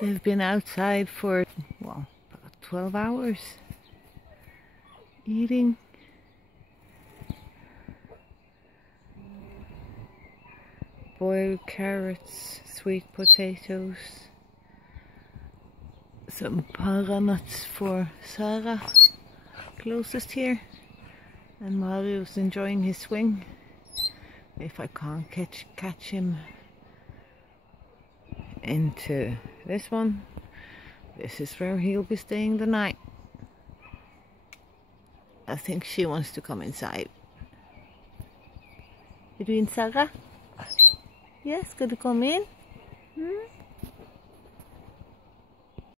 They've been outside for, well, about 12 hours eating. Boiled carrots, sweet potatoes, some paranuts for Zarah, closest here, and Mario's enjoying his swing. If I can't catch him into this one, this is where he'll be staying the night. I think she wants to come inside. You doing, Zarah? Yes, gonna come in? Hmm?